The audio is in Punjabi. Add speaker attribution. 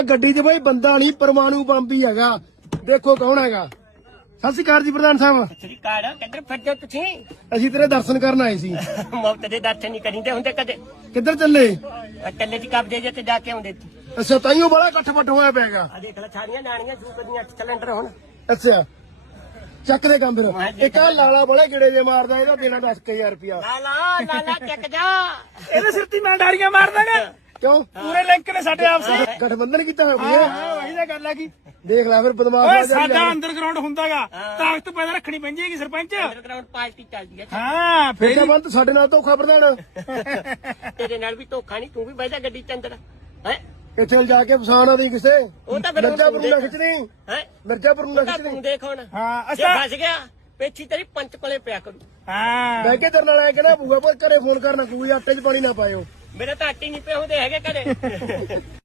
Speaker 1: ਗੱਡੀ 'ਚ ਬਈ ਬੰਦਾ ਨਹੀਂ, ਪਰਮਾਣੂ ਬੰਬ ਹੀ ਹੈਗਾ। ਦੇਖੋ ਕੌਣ ਹੈਗਾ। ਸਤਿ ਸ਼੍ਰੀ ਅਕਾਲ ਜੀ ਪ੍ਰਧਾਨ ਸਾਹਿਬ।
Speaker 2: ਸ੍ਰੀ ਅਕਾਲ। ਕਿੱਧਰ ਫਿਰਦੇ ਤੁਸੀਂ?
Speaker 1: ਅਸੀਂ ਤੇਰੇ ਦਰਸ਼ਨ ਕਰਨ ਆਏ ਸੀ।
Speaker 2: ਮੁਫਤ ਦੇ ਦਰਸ਼ਨ ਨਹੀਂ ਕਰੀਂਦੇ ਹੁੰਦੇ ਕਦੇ।
Speaker 1: ਕਿੱਧਰ ਚੱਲੇ?
Speaker 2: ਕੱਲੇ ਦੀ ਕਬਜੇ ਜੇ ਤੇ ਜਾ ਕੇ ਆਉਂਦੇ।
Speaker 1: ਅੱਛਾ, ਤਾਈਓ ਬੜਾ ਇਕੱਠ ਵੱਟ ਹੋਇਆ ਪਿਆਗਾ।
Speaker 2: ਆ ਦੇਖ ਲੈ ਸਾਰੀਆਂ ਨਾਣੀਆਂ ਸ਼ੂਟ ਦੀਆਂ ਸਿਲੰਡਰ ਹੁਣ।
Speaker 1: ਅੱਛਾ, ਚੱਕ ਦੇ ਕੰਮ ਫਿਰ। ਇੱਕ ਆ ਲਾਲਾ ਬੜੇ ਗਿੜੇ ਜੇ ਮਾਰਦਾ, ਇਹਦਾ ਦੇਣਾ 10,000 ਰੁਪਇਆ।
Speaker 2: ਲਾਲਾ ਚੱਕ ਜਾ।
Speaker 3: ਇਹਦੇ ਸਿਰ ਤੇ ਮੈਂ ਡਾਰੀਆਂ ਮਾਰ ਦਾਂਗਾ।
Speaker 1: ਕਿਉਂ?
Speaker 3: ਪੂਰੇ ਲਿੰਕ ਨੇ ਸਾਡੇ ਆਪਸੇ।
Speaker 1: ਗਠਬੰਧਨ ਕੀਤਾ ਹੋਇਆ ਕੋਈ?
Speaker 3: ਉਹੀ ਤਾਂ ਗੱਲ ਆ ਕੀ।
Speaker 1: ਦੇਖ ਲੈ ਫਿਰ ਬਦਮਾਸ਼।
Speaker 3: ਓਏ ਸਾਡਾ ਅੰਡਰਗਰਾਉਂਡ ਹੁੰਦਾਗਾ, ਤਾਕਤ ਪੈਦਾ ਰੱਖਣੀ ਪੈਂਦੀ ਹੈਗੀ ਸਰਪੰਚ।
Speaker 2: ਅੰਡਰਗਰਾਉਂਡ ਪਾਰਟੀ ਚੱਲਦੀ ਹੈ।
Speaker 3: ਹਾਂ
Speaker 1: ਫੇਰ
Speaker 3: ਫੇਰ
Speaker 1: ਬੰਦ ਸਾਡੇ ਨਾਲ ਧੋਖਾ ਪ੍ਰਧਾਨ।
Speaker 2: ਤੇਰੇ ਨਾਲ ਵੀ ਧੋਖਾ ਨਹੀਂ, ਤੂੰ ਵੀ ਬਹਿ ਜਾ ਗੱਡੀ ਚ ਅੰਦਰ। ਹੈ
Speaker 1: ਇੱਥੇ ਜਾ ਕੇ ਫਸਾਣਾ ਦੀ ਕਿਸੇ
Speaker 2: ਉਹ ਤਾਂ ਫਿਰ
Speaker 1: ਮਿਰਜ਼ਾਪੁਰ ਨੂੰ ਨਾ ਖਿੱਚਣੀ।
Speaker 2: ਹੈ
Speaker 1: ਮਿਰਜ਼ਾਪੁਰ ਨੂੰ ਨਾ
Speaker 2: ਤੂੰ
Speaker 1: ਖਿੱਚਣੀ।
Speaker 2: ਦੇਖ ਹੁਣ।
Speaker 3: ਹਾਂ
Speaker 2: ਜੇ
Speaker 3: ਅੱਛਾ।
Speaker 2: ਫਸ ਗਿਆ ਪੇਛੀ ਤੇਰੀ ਪੰਚ ਕੋਲੇ ਪਿਆ ਕਰੂ।
Speaker 3: ਹਾਂ
Speaker 1: ਮੈਂ ਕਿਹਾ ਤੇਰੇ ਨਾਲ ਆਇਆ ਕਹਿੰਦਾ ਬੂਆ ਪਰ ਘਰੇ ਫੋਨ ਕਰਨਾ, ਕੋਈ ਆਟੇ 'ਚ ਪਾਣੀ ਨਾ ਪਾਇਓ।
Speaker 2: ਮੇਰੇ ਤਾਂ ਆਟੀ ਨਹੀਂ ਪਏ ਹੁੰਦੇ ਹੈਗੇ ਘਰੇ।